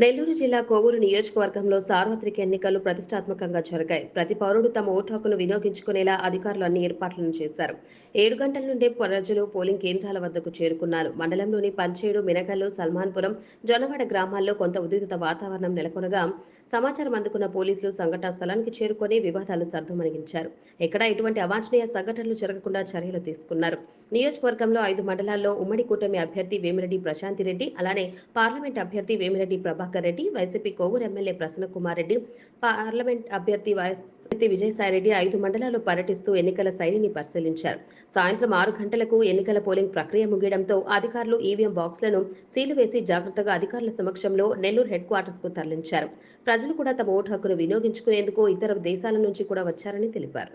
నెల్లూరు జిల్లా కోవూరు నియోజకవర్గంలో సార్వత్రిక ఎన్నికలు ప్రతిష్టాత్మకంగా జరిగాయి. ప్రతి పౌరుడు తమ ఓటు హక్కును వినియోగించుకునేలా అధికారులు అన్ని ఏర్పాట్లను చేశారు. ఏడు గంటల నుండే ప్రజలు పోలింగ్ కేంద్రాల వద్దకు చేరుకున్నారు. మండలంలోని పంచేడు మినగల్లు సల్మాన్పురం జొన్నవాడ గ్రామాల్లో కొంత ఉద్రిక్త వాతావరణం నెలకొనగా సమాచారం అందుకున్న పోలీసులు సంఘటనా స్థలానికి చేరుకొని వివాదాలు సర్దుమణిగించారు. ఎక్కడా ఎటువంటి అవాంఛనీయ సంఘటనలు జరగకుండా చర్యలు తీసుకున్నారు. నియోజకవర్గంలో ఐదు మండలాల్లో ఉమ్మడి కూటమి అభ్యర్థి వేమిరెడ్డి ప్రశాంతి రెడ్డి అలానే పార్లమెంట్ అభ్యర్థి Vemireddy Prabhakar Reddy YCP Kovuru MLA Prasanna Kumar Reddy parliament అభ్యర్థి వైఎస్పీ విజయసాయిరెడ్డి ఐదు మండలాల్లో పర్యటిస్తూ ఎన్నికల శైలిని పరిశీలించారు. సాయంత్రం ఆరు గంటలకు ఎన్నికల పోలింగ్ ప్రక్రియ ముగియడంతో అధికారులు ఈవీఎం బాక్స్లను సీలు వేసి జాగ్రత్తగా అధికారుల సమక్షంలో నెల్లూరు హెడ్ క్వార్టర్స్కు తరలించారు. ప్రజలు కూడా తమ ఓటు హక్కును వినియోగించుకునేందుకు ఇతర దేశాల నుంచి కూడా వచ్చారని తెలిపారు.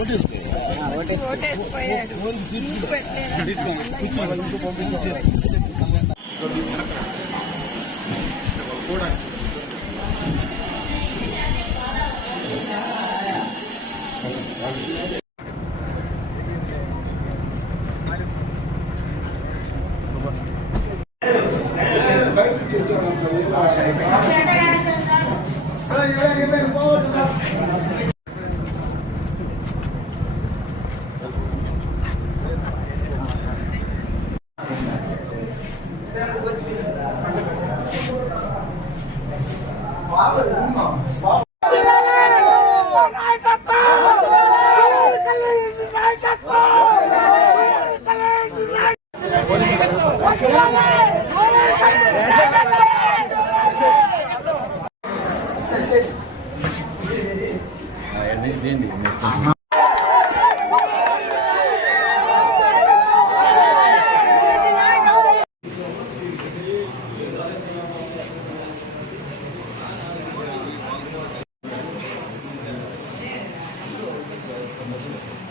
ఓటేసుకోండి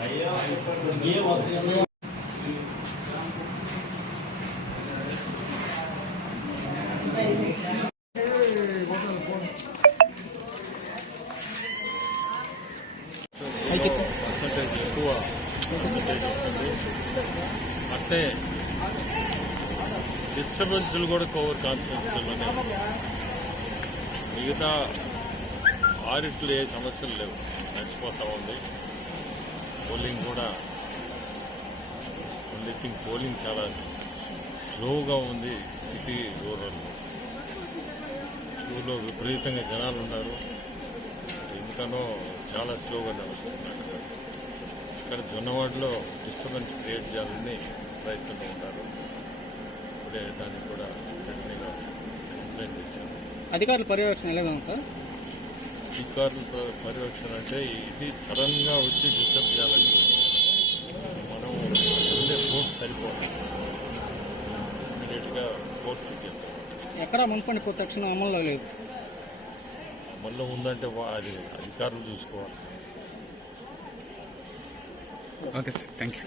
అయ్యా పర్సంటేజ్ ఎక్కువ పర్సంటేజ్ వస్తుంది అంటే డిస్టర్బెన్స్లు కూడా కోవర్ కాన్స్టిట్యూన్సీలోనే మిగతా ఆడిట్లు ఏ సమస్యలు లేవు నడిచిపోతూ ఉంది పోలింగ్ కూడా ఓన్లీ పోలింగ్ చాలా స్లోగా ఉంది సిటీ రూరల్ స్కూల్లో విపరీతంగా జనాలు ఉన్నారు. ఎందుకనో చాలా స్లోగా నడుస్తున్నారు. ఇక్కడ జొన్నవాడలో డిస్టర్బెన్స్ క్రియేట్ చేయాలని ప్రయత్నంలో ఉన్నారు. ఇప్పుడే దానికి కూడా గట్టిగా కంప్లైంట్ చేశాను అధికారుల పర్యవేక్షణ ఎలా ఉంది సార్? అధికారుల పర్యవేక్షణ అంటే ఇది సడన్గా వచ్చి డిస్టర్బ్ చేయాలని మనం ఉండే ఫోర్స్ సరిపోవాలి ఇమీడియట్గా ఫోర్స్ ఇచ్చేస్తాం ఎక్కడా మున్సిపల్ ప్రొటెక్షన్ అమల్లో లేదు. అమల్లో ఉందంటే అది అధికారులు చూసుకోవాలి. Okay sir thank you